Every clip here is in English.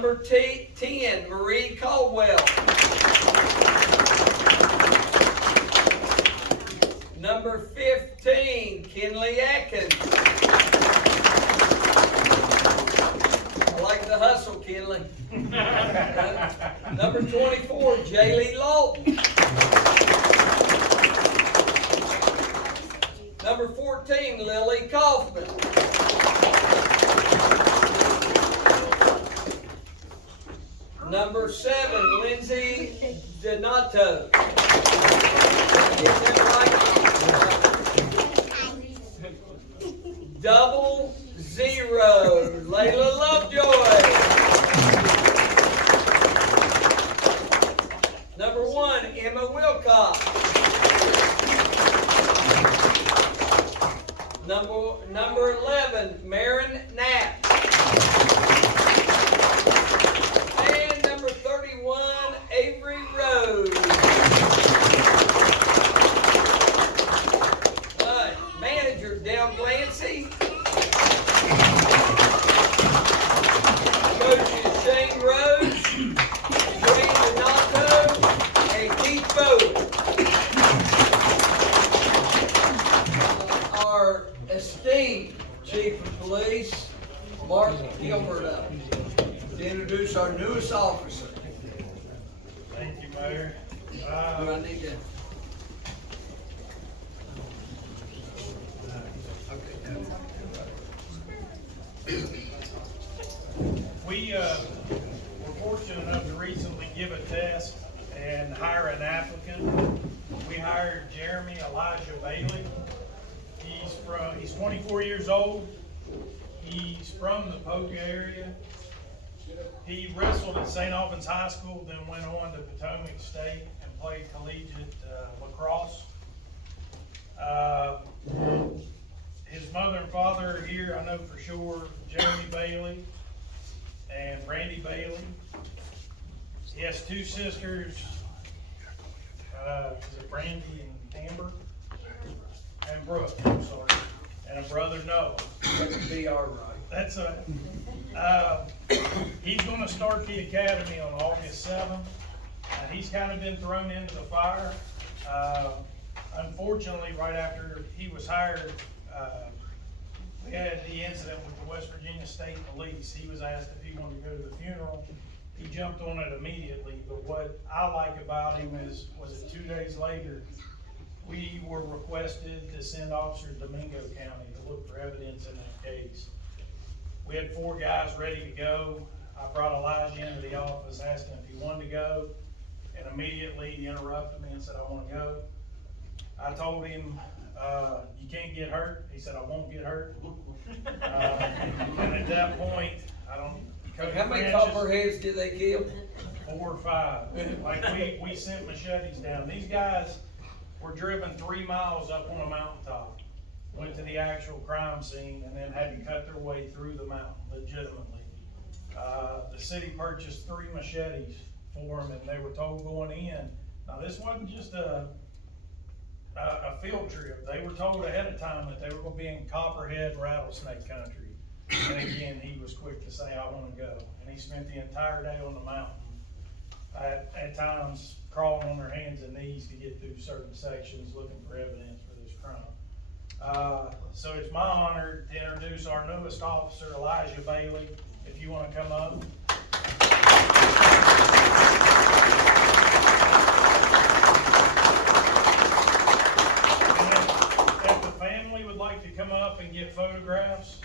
Number 10, Marie Caldwell. Number 15, Kinley Atkins. I like the hustle, Kinley. Number 24, Jaylee Lawton. Number 14, Lily Kaufman. Number 7, Lindsay Donato. Get that right. 00, Layla Lovejoy. Number 1, Emma Wilcox. Number 11, Marin Knapp. And number 31, Avery Rose. Manager, Dale Glancy. Coaches, Shane Rose, Dwayne Donato, and Keith Bowen. Our esteemed Chief of Police, Mark Gilbert, to introduce our newest officer. Thank you, Mayor. Do I need to? We were fortunate enough to recently give a test and hire an applicant. We hired Jeremy Elijah Bailey. He's 24 years old. He's from the Poca area. He wrestled at St. Albans High School, then went on to Potomac State and played collegiate lacrosse. His mother and father are here, I know for sure, Jeremy Bailey and Brandy Bailey. He has 2 sisters, is it Brandy and Amber? And Brooke, I'm sorry, and a brother Noah. That would be all right. That's he's going to start the academy on August 7th. He's kind of been thrown into the fire. Unfortunately, right after he was hired, we had the incident with the West Virginia State Police. He was asked if he wanted to go to the funeral. He jumped on it immediately. But what I like about him is, was it 2 days later, we were requested to send Officer Domingo County to look for evidence in that case. We had 4 guys ready to go. I brought Elijah into the office, asked him if he wanted to go, and immediately he interrupted me and said, I want to go. I told him, you can't get hurt. He said, I won't get hurt. And at that point, How many copperheads did they kill? 4 or 5. Like we sent machetes down. These guys were driven 3 miles up on a mountaintop, went to the actual crime scene, and then had to cut their way through the mountain legitimately. The city purchased 3 machetes for them, and they were told going in. Now this wasn't just a field trip. They were told ahead of time that they were going to be in Copperhead rattlesnake country. And again, he was quick to say, I want to go. And he spent the entire day on the mountain, at times crawling on their hands and knees to get through certain sections looking for evidence for this crime. So it's my honor to introduce our newest officer, Elijah Bailey, if you want to come up. If the family would like to come up and get photographs,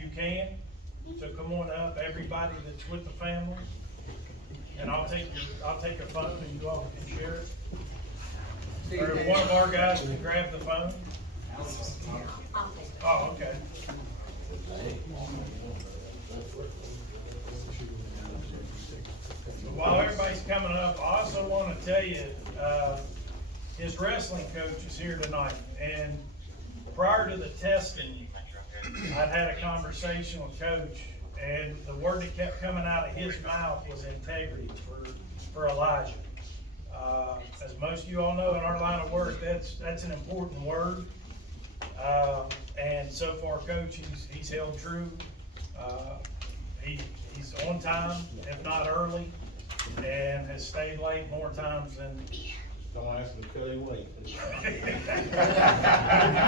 you can. So come on up, everybody that's with the family. And I'll take a phone and you all can share it. Or if one of our guys can grab the phone. Oh, okay. So while everybody's coming up, I also want to tell you, his wrestling coach is here tonight. And prior to the testing, I'd had a conversation with Coach, and the word that kept coming out of his mouth was integrity for Elijah. As most of you all know, in our line of work, that's an important word. And so far, Coach, he's held true. He's on time, if not early, and has stayed late more times than. Don't ask him to cut him late. If you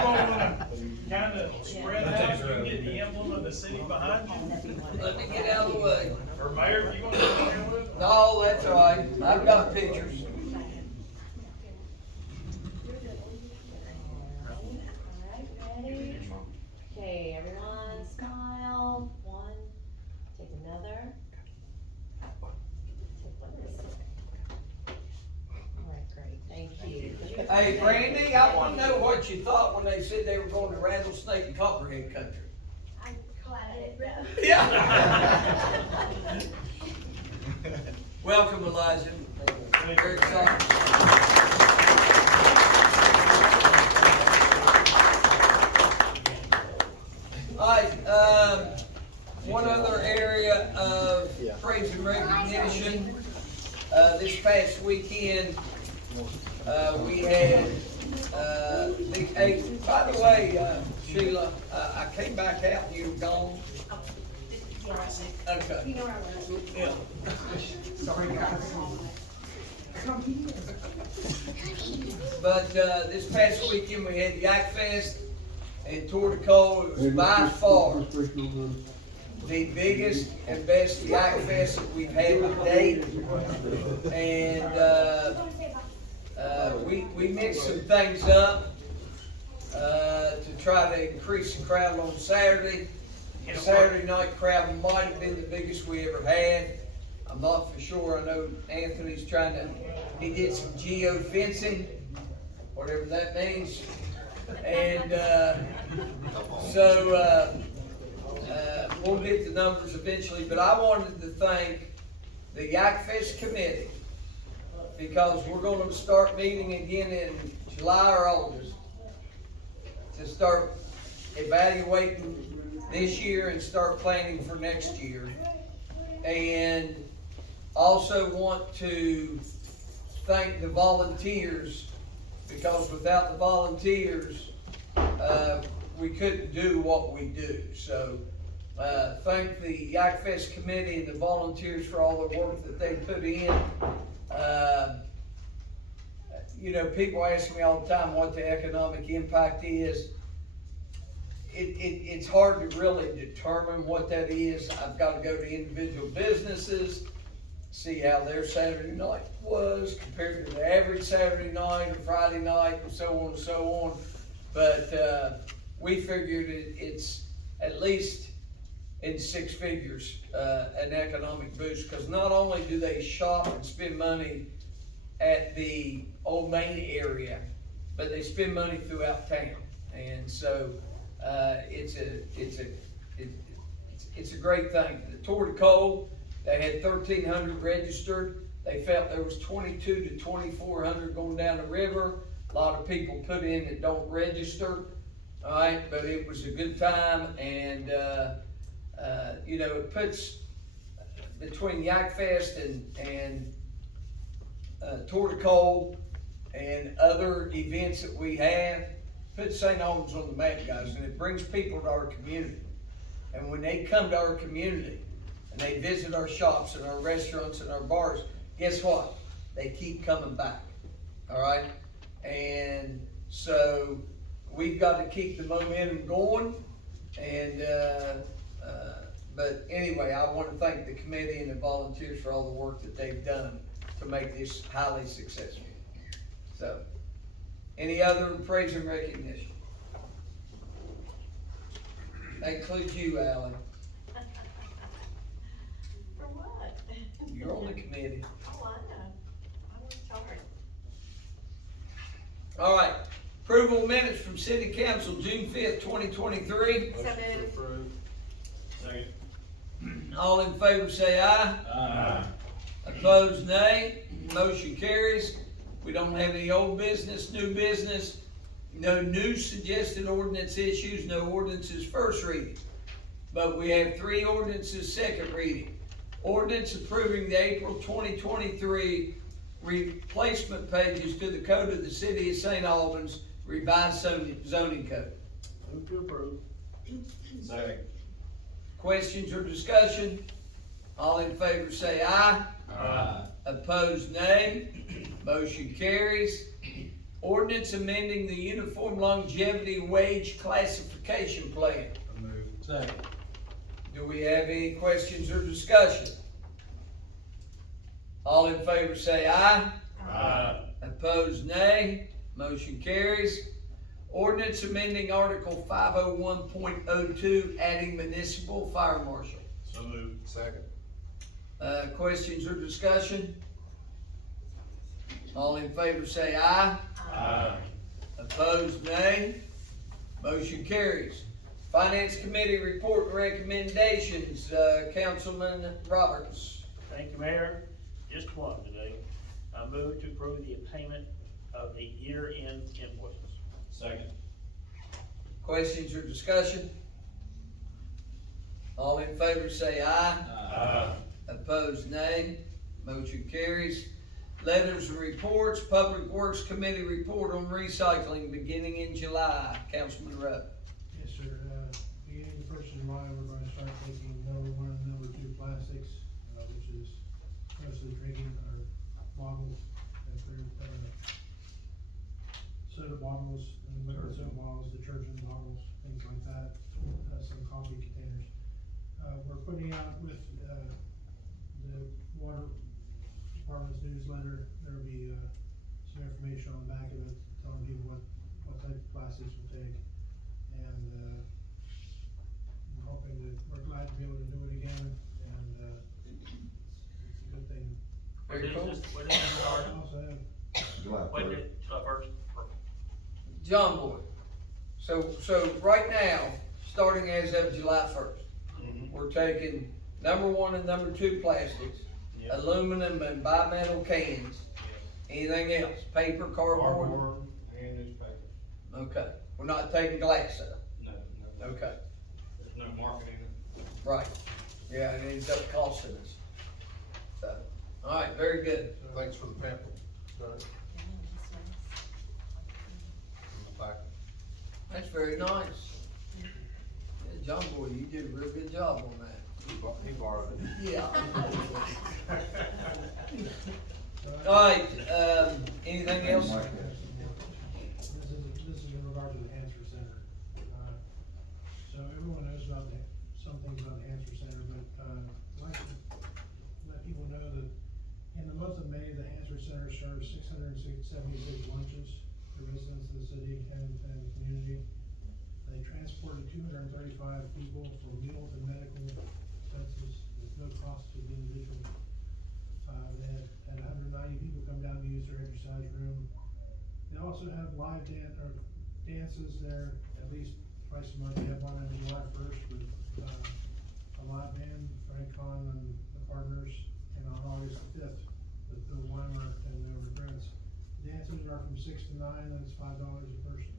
wanna kinda spread out, you can get the emblem of the city behind you. Let me get out of the way. Or Mayor, if you wanna go there with it. No, that's all right. I've got pictures. Alright, ready? Okay, everyone smile. One, take another. Take one this way. Alright, great, thank you. Hey, Brandy, I wanna know what you thought when they said they were going to Rattlesnake and Copperhead country. I'm glad I didn't know. Yeah. Welcome, Elijah. Very excited. All right, one other area of praise and recognition. This past weekend, we had, by the way, Sheila, I came back out and you were gone. Okay. You know where I live. Yeah. Sorry, guys. But, this past weekend, we had Yak Fest and Tour de Cole. It was by far the biggest and best Yak Fest that we've had to date. And, we mixed some things up, to try to increase the crowd on Saturday. The Saturday night crowd might have been the biggest we ever had. I'm not for sure. I know Anthony's he did some geo-fencing, whatever that means. And, we'll get the numbers eventually, but I wanted to thank the Yak Fest committee, because we're gonna start meeting again in July or August to start evaluating this year and start planning for next year. And also want to thank the volunteers, because without the volunteers, we couldn't do what we do. So, thank the Yak Fest committee and the volunteers for all the work that they put in. You know, people ask me all the time what the economic impact is. It's hard to really determine what that is. I've got to go to individual businesses, see how their Saturday night was compared to the average Saturday night or Friday night, and so on and so on. But we figured it's at least in six figures, an economic boost, because not only do they shop and spend money at the Old Main area, but they spend money throughout town. And so it's a great thing. The Tour de Cole, they had 1,300 registered. They felt there was 2,200 to 2,400 going down the river. A lot of people put in that don't register. All right, but it was a good time, and you know, it puts between Yak Fest and Tour de Cole and other events that we have, puts St. Albans on the map, guys, and it brings people to our community. And when they come to our community and they visit our shops and our restaurants and our bars, guess what? They keep coming back. All right, and so we've got to keep the momentum going. And but anyway, I want to thank the committee and the volunteers for all the work that they've done to make this highly successful. So, any other praise and recognition? That includes you, Alan. For what? You're on the committee. Oh, I know. I was charged. All right, approval of minutes from City Council, June 5th, 2023. So moved. Second. All in favor say aye. Aye. Opposed, nay. Motion carries. We don't have any old business, new business, no new suggested ordinance issues, no ordinances first reading. But we have three ordinances second reading. Ordinance approving the April 2023 replacement pages to the code of the city of St. Albans, revised zoning code. Move to approve. Second. Questions or discussion? All in favor say aye. Aye. Opposed, nay. Motion carries. Ordinance amending the Uniform Longevity Wage Classification Plan. Second. Do we have any questions or discussion? All in favor say aye. Aye. Opposed, nay. Motion carries. Ordinance amending Article 501.02, adding municipal fire marshal. So moved. Second. Questions or discussion? All in favor say aye. Aye. Opposed, nay. Motion carries. Finance Committee report and recommendations, Councilman Roberts. Thank you, Mayor. Just one today. I move to approve the payment of the year-end invoices. Second. Questions or discussion? All in favor say aye. Aye. Opposed, nay. Motion carries. Letters and reports, Public Works Committee report on recycling beginning in July. Councilman Rupp. Yes, sir. Beginning the 1st of July, we're gonna start taking number 1 and number 2 plastics, which is mostly drinking or bottles, and soda bottles, and liquid soda bottles, detergent bottles, things like that, some coffee containers. We're putting out with, the water department's newsletter, there'll be, some information on the back of it, telling people what type of plastics we'll take. And, I'm hoping that, we're glad to be able to do it again, and, it's a good thing. Very cool. When does this start? Also have When did, first? John Boy. So right now, starting as of July 1st, we're taking number 1 and number 2 plastics, Yep. aluminum and bimetal cans, anything else, paper, cardboard? Cardboard and newspaper. Okay, we're not taking glass though, No, no. okay, There's no marketing. right, yeah, it ends up costing us. So, alright, very good. Thanks for the pamphlet. That's very nice. Yeah, John Boy, you did a real good job on that. He borrowed it. Yeah. Alright, anything else? This is in regard to the Answer Center. So everyone knows about some things about the Answer Center, but, I'd like to let people know that in the month of May, the Answer Center serves 676 lunches to residents of the city and the community. They transported 235 people for meals and medical expenses with no cost to the individual. They had 190 people come down to use their exercise room. They also have live dances there at least twice a month. They have one on July 1st with, a live band, Frank Kahn and the Partners, and on August 5th with Bill Weimer and the Regrets. Dances are from 6 to 9, and it's $5 a person.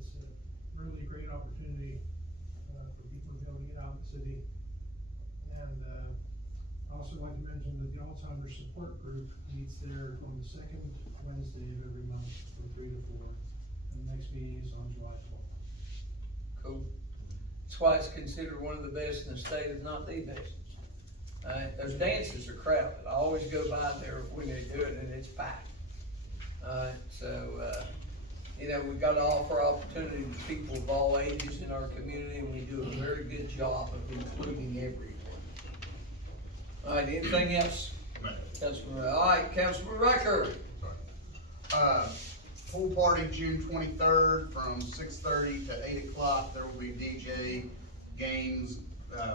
It's a really great opportunity, for people to be able to get out in the city. And, I also like to mention that the Alzheimer's Support Group meets there on the 2nd Wednesday of every month from 3 to 4. And the next meeting is on July 12th. Cool. That's why it's considered one of the best in the state, if not the best. Those dances are crowded. I always go by there when they do it and it's packed. So, we've got to offer opportunity to people of all ages in our community, and we do a very good job of including everyone. All right, anything else? Councilman, all right, Councilman Rucker. Pool party June 23rd from 6:30 to 8 o'clock. There will be DJ, games,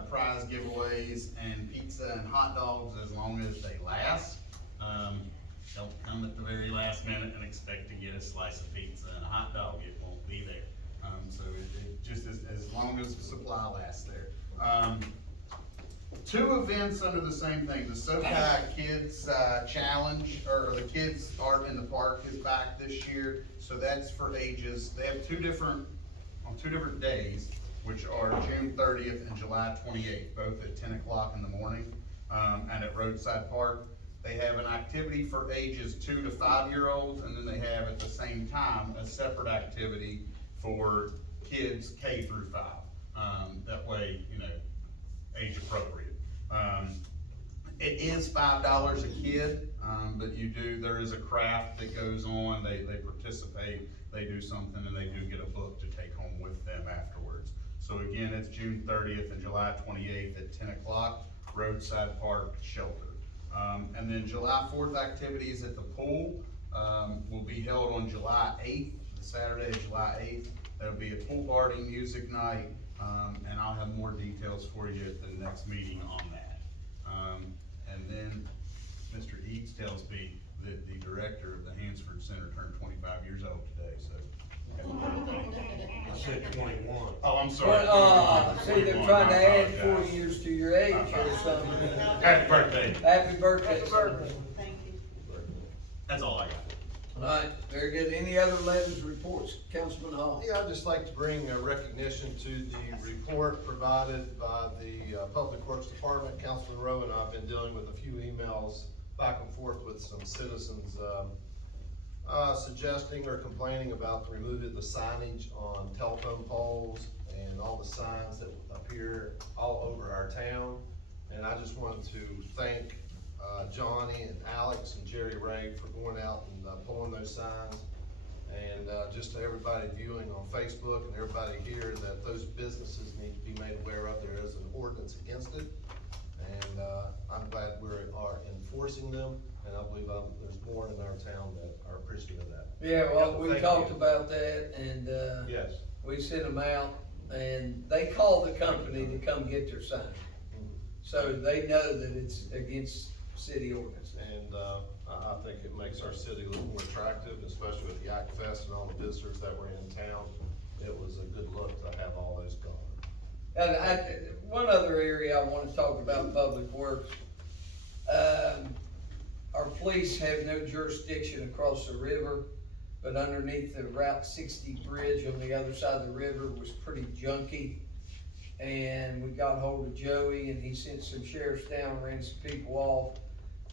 prize giveaways, and pizza and hot dogs as long as they last. Don't come at the very last minute and expect to get a slice of pizza and a hot dog. It won't be there. So it just as long as the supply lasts there. 2 events under the same thing. The SoCal Kids Challenge, or the Kids Art in the Park is back this year. So that's for ages. They have on two different days, which are June 30th and July 28th, both at 10 o'clock in the morning, and at Roadside Park. They have an activity for ages 2 to 5-year-olds, and then they have at the same time a separate activity for kids K through 5. That way, age appropriate. It is $5 a kid, but there is a craft that goes on, they participate, they do something, and they do get a book to take home with them afterwards. So again, it's June 30th and July 28th at 10 o'clock, Roadside Park Shelter. And then July 4th activities at the pool, will be held on July 8th, Saturday, July 8th. There'll be a pool party, music night, and I'll have more details for you at the next meeting on that. And then Mr. Eads tells me that the director of the Hansford Center turned 25 years old today, so. I said 21. Oh, I'm sorry. See, they're trying to add 4 apologize. years to your age or something. Happy birthday. Happy birthday. Thank you. That's all I got. Alright, very good. Any other letters, reports? Councilman Hall? Yeah, I'd just like to bring recognition to the report provided by the Public Works Department. Councilman Rowe and I have been dealing with a few emails back and forth with some citizens suggesting or complaining about the removal of the signage on telephone poles and all the signs that appear all over our town. And I just wanted to thank Johnny and Alex and Jerry Ray for going out and pulling those signs. And just to everybody viewing on Facebook and everybody here, that those businesses need to be made aware of. There is an ordinance against it. And I'm glad we are enforcing them, and I believe there's more in our town that are appreciative of that. Yeah, well, we Thank talked you. about that and, Yes. we sent them out and they call the company to come get their sign. So they know that it's against city ordinance. And I think it makes our city look more attractive, especially with the Yak Fest and all the visitors that were in town. It was a good look to have all those gone. And one other area I wanna talk about, Public Works. Our police have no jurisdiction across the river, but underneath the Route 60 bridge on the other side of the river was pretty junky. And we got hold of Joey and he sent some sheriffs down, ran some people off.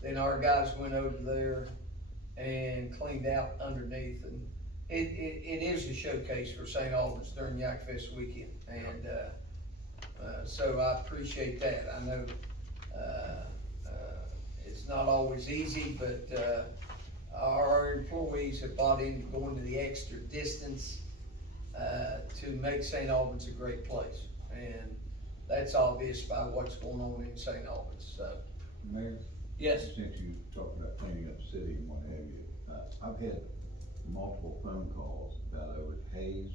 Then our guys went over there and cleaned out underneath, and it is a showcase for St. Albans during Yak Fest weekend. And, so I appreciate that. I know, it's not always easy, but, our employees have bought into going to the extra distance, to make St. Albans a great place. And that's obvious by what's going on in St. Albans, so. Mayor? Yes. Since you talked about cleaning up the city and what have you, I've had multiple phone calls about over at Hayes.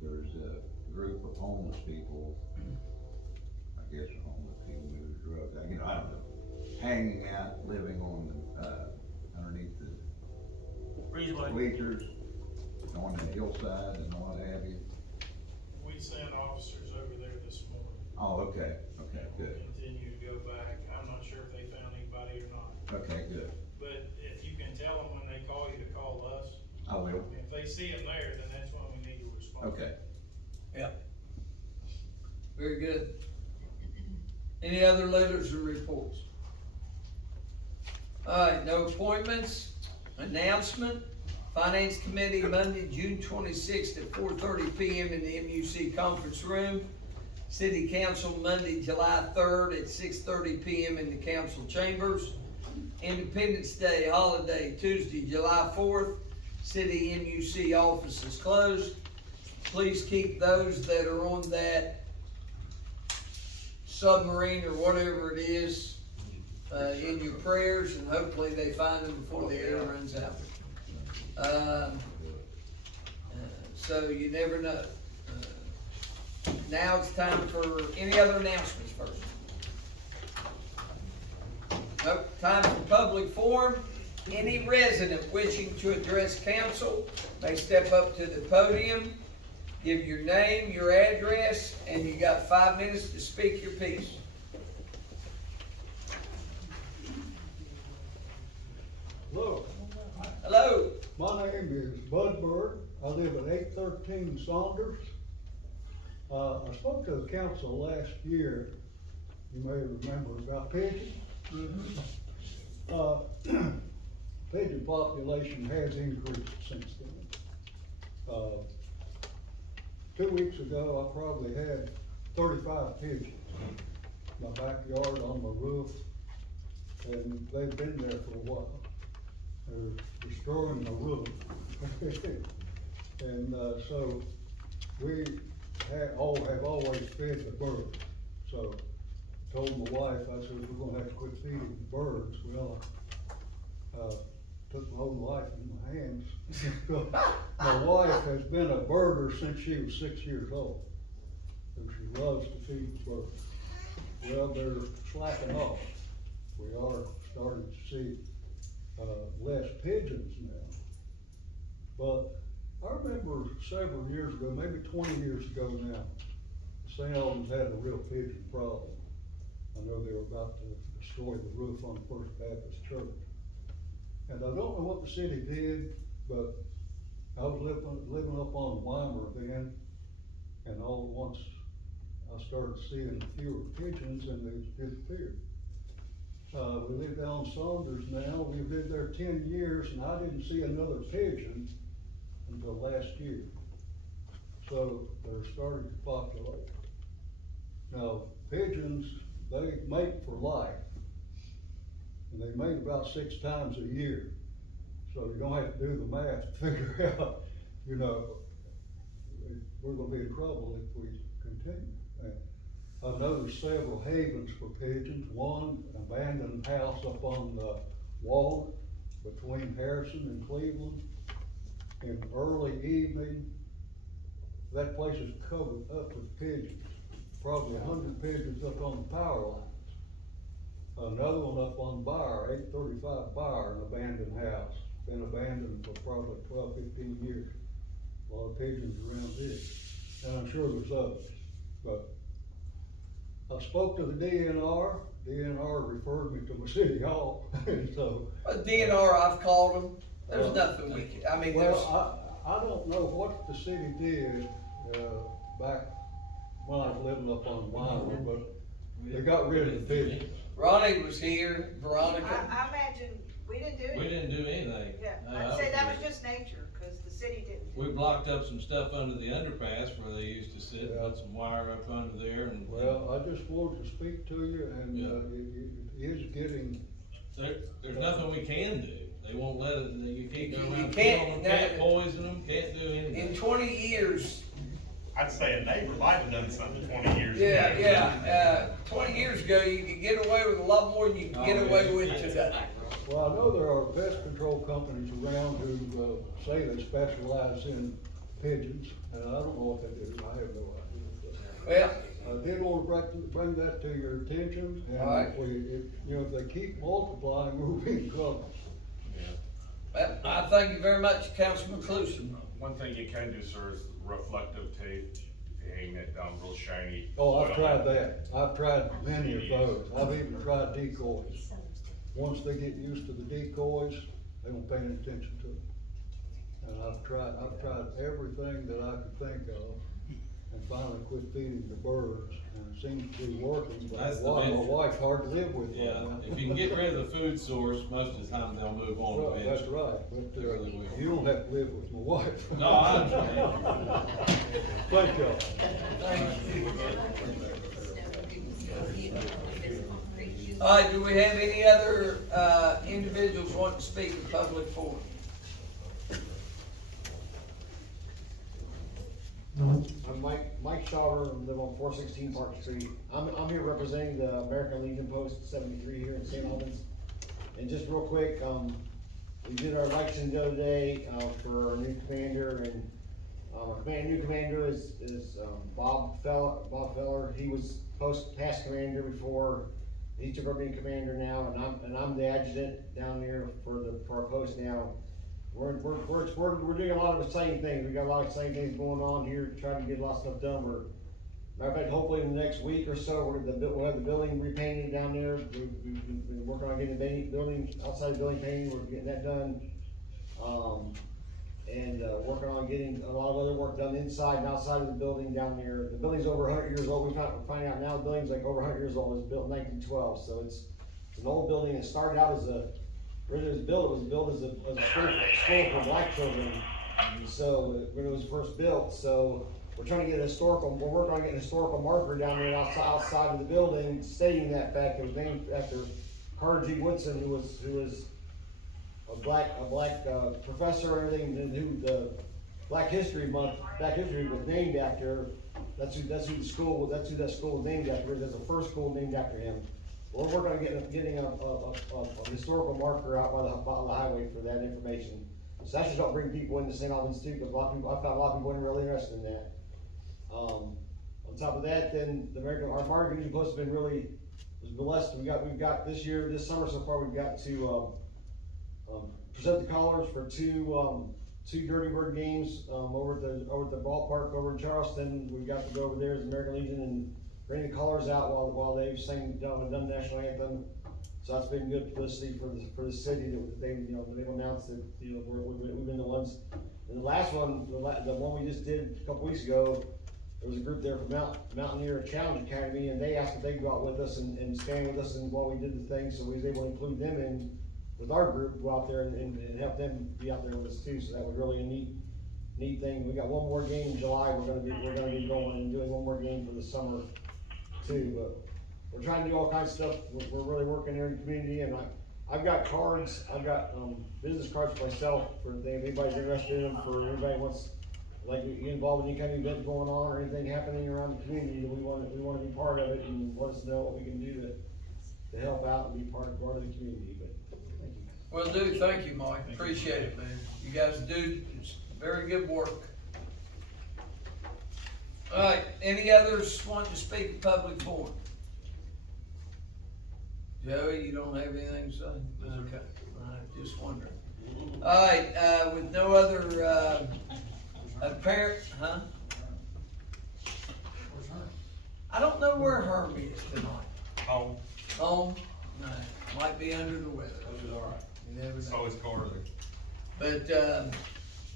There's a group of homeless people, I guess homeless people moving drugs, I don't know, hanging out, living on the, underneath the Breezeway. bleachers, on the hillside and what have you. We sent officers over there this morning. Oh, okay, good, Continue to go back. I'm not sure if they found anybody or not. okay, good, But if you can tell them when they call you to call us, I will, if they see them there, then that's when we need to respond. okay. Yeah. Very good. Any other letters or reports? Alright, no appointments, announcement, Finance Committee Monday, June 26th at 4:30 PM in the MUC Conference Room. City Council Monday, July 3rd at 6:30 PM in the council chambers. Independence Day holiday, Tuesday, July 4th, City MUC office is closed. Please keep those that are on that submarine or whatever it is, in your prayers, and hopefully they find them before the air runs out. So you never know. Now it's time for any other announcements first. Nope, time for public forum. Any resident wishing to address council may step up to the podium, give your name, your address, and you got 5 minutes to speak your piece. Hello, Hello. my name is Bud Bird. I live at 813 Saunders. I spoke to the council last year, you may remember, about pigeons. Pigeon population has increased since then. 2 weeks ago, I probably had 35 pigeons. my backyard on my roof, and they've been there for a while. They're destroying my roof. And, so, we have always fed the birds. So, I told my wife, I said, we're gonna have to quit feeding the birds. Well, took my whole life in my hands. My wife has been a birder since she was 6 years old. And she loves to feed the birds. Well, they're slacking off. We are starting to see, less pigeons now. But I remember several years ago, maybe 20 years ago now, St. Albans had a real pigeon problem. I know they were about to destroy the roof on First Baptist Church. And I don't know what the city did, but I was living up on Weimer then, and all at once I started seeing fewer pigeons and they disappeared. We live down Saunders now, we've lived there 10 years and I didn't see another pigeon until last year. So they're starting to populate. Now, pigeons, they mate for life. And they mate about 6 times a year. So you don't have to do the math to figure out, you know, we're gonna be in trouble if we continue. And I've noticed several havens for pigeons. One, an abandoned house up on the Walnut between Harrison and Cleveland. In early evening, that place is covered up with pigeons. Probably 100 pigeons up on the power lines. Another one up on Bar, 835 Bar, an abandoned house. Been abandoned for probably 12, 15 years. A lot of pigeons around here. And I'm sure there's others. But I spoke to the DNR. DNR referred me to my city hall. And so. DNR, I've called them. There's nothing we can, I mean, there's. Well, I don't know what the city did, back when I was living up on Weimer, but they got rid of the pigeons. Ronnie was here, Veronica. I imagine, we didn't do We anything. didn't do anything. Yeah, No, I'd say that was just nature, cause the city didn't. We blocked up some stuff under the underpass where they used to sit, Yeah. put some wire up under there and. Well, I just wanted to speak to you, and, Yeah. it is getting, There's nothing we can do. They won't let it, you can't go You around can't- killing them, can't poison them, can't do anything. In 20 years, I'd say a neighbor might have done something 20 years ago. yeah, 20 years ago, you could get away with a lot more than you can get away with today. well, I know there are pest control companies around who, say they specialize in pigeons, and I don't know what they do, I have no idea. Well, I did want to bring that to your attention, All right. and if they keep multiplying, we'll be in trouble. well, I thank you very much, Councilman Clusen. One thing you can do, sir, is reflective tape. If you hang that down real shiny. Oh, I've tried that. I've tried many of those. I've even tried decoys. Once they get used to the decoys, they won't pay any attention to it. And I've tried everything that I could think of, and finally quit feeding the birds, and it seems to be working, but That's the my best. wife's hard to live with right Yeah, now. if you can get rid of the food source, most of the time they'll move on Well, that's eventually. right, but, They really will. you don't have to live with my wife. No, I understand. Thank you. All right, do we have any other, individuals want to speak in public forum? I'm Mike Schauber, I live on 416 Park Street. I'm here representing the American Legion Post 73 here in St. Albans. And just real quick, we did our election the other day, for our new commander, and, our new commander is Bob Feller. He was task commander before, he took over being commander now, and I'm the adjutant down there for our post now. We're doing a lot of exciting things. We got a lot of exciting things going on here, trying to get a lot of stuff done. Matter of fact, hopefully in the next week or so, we'll have the building repainted down there. We've been working on getting the building, outside the building painted, we're getting that done. And working on getting a lot of other work done inside and outside of the building down there. The building's over 100 years old. We're finding out now the building's like over 100 years old. It was built in 1912, so it's an old building. It started out as when it was built as a school for black children. So when it was first built, so we're trying to get we're working on getting a historical marker down there outside of the building stating that fact. It was named after Carter G. Woodson, who was a black professor and everything, and who the Black History Month was named after. That's who that school was named after. There's a first school named after him. We're working on getting a historical marker out by the highway for that information. So that should help bring people into St. Albans too, because I found a lot of people really interested in that. On top of that, then our American Legion Post has been really blessed. We've got this summer so far, we've got to present the colors for two Dirty Bird games over at the ballpark over in Charleston. We got to go over there as American Legion and bring the colors out while they've done the national anthem. So that's been good publicity for the city that they've announced that we've been the ones. And the last one, the one we just did a couple weeks ago, there was a group there from Mountaineer Challenge Academy, and they asked if they could go out with us and stand with us and while we did the thing, so we was able to include them in with our group, go out there and help them be out there with us too. So that was really a neat thing. We got one more game in July. We're gonna be going and doing one more game for the summer too. But we're trying to do all kinds of stuff. We're really working here in the community, and I've got cards. I've got business cards for myself for if anybody's interested in them. For anybody wants like you involved in any kind of event going on or anything happening around the community, we want to be part of it and let us know what we can do to help out and be part of the community. But thank you. Well, dude, thank you, Mike. Appreciate it, man. You guys do very good work. All right, any others want to speak in public forum? Joey, you don't have anything to say? Okay, all right, just wondering. All right, with no other, apparent, huh? Where's her? I don't know where Herm is tonight. Home, Home? No, might be under the weather. which is all right. You never know. So is Carly. But,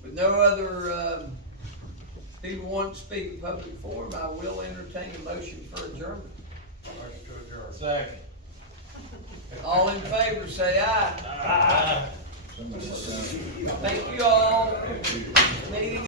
with no other, people want to speak in public forum, I will entertain a motion for adjournment. Second. All in favor, say aye. Aye. Somebody else down there. Thank you all. Meeting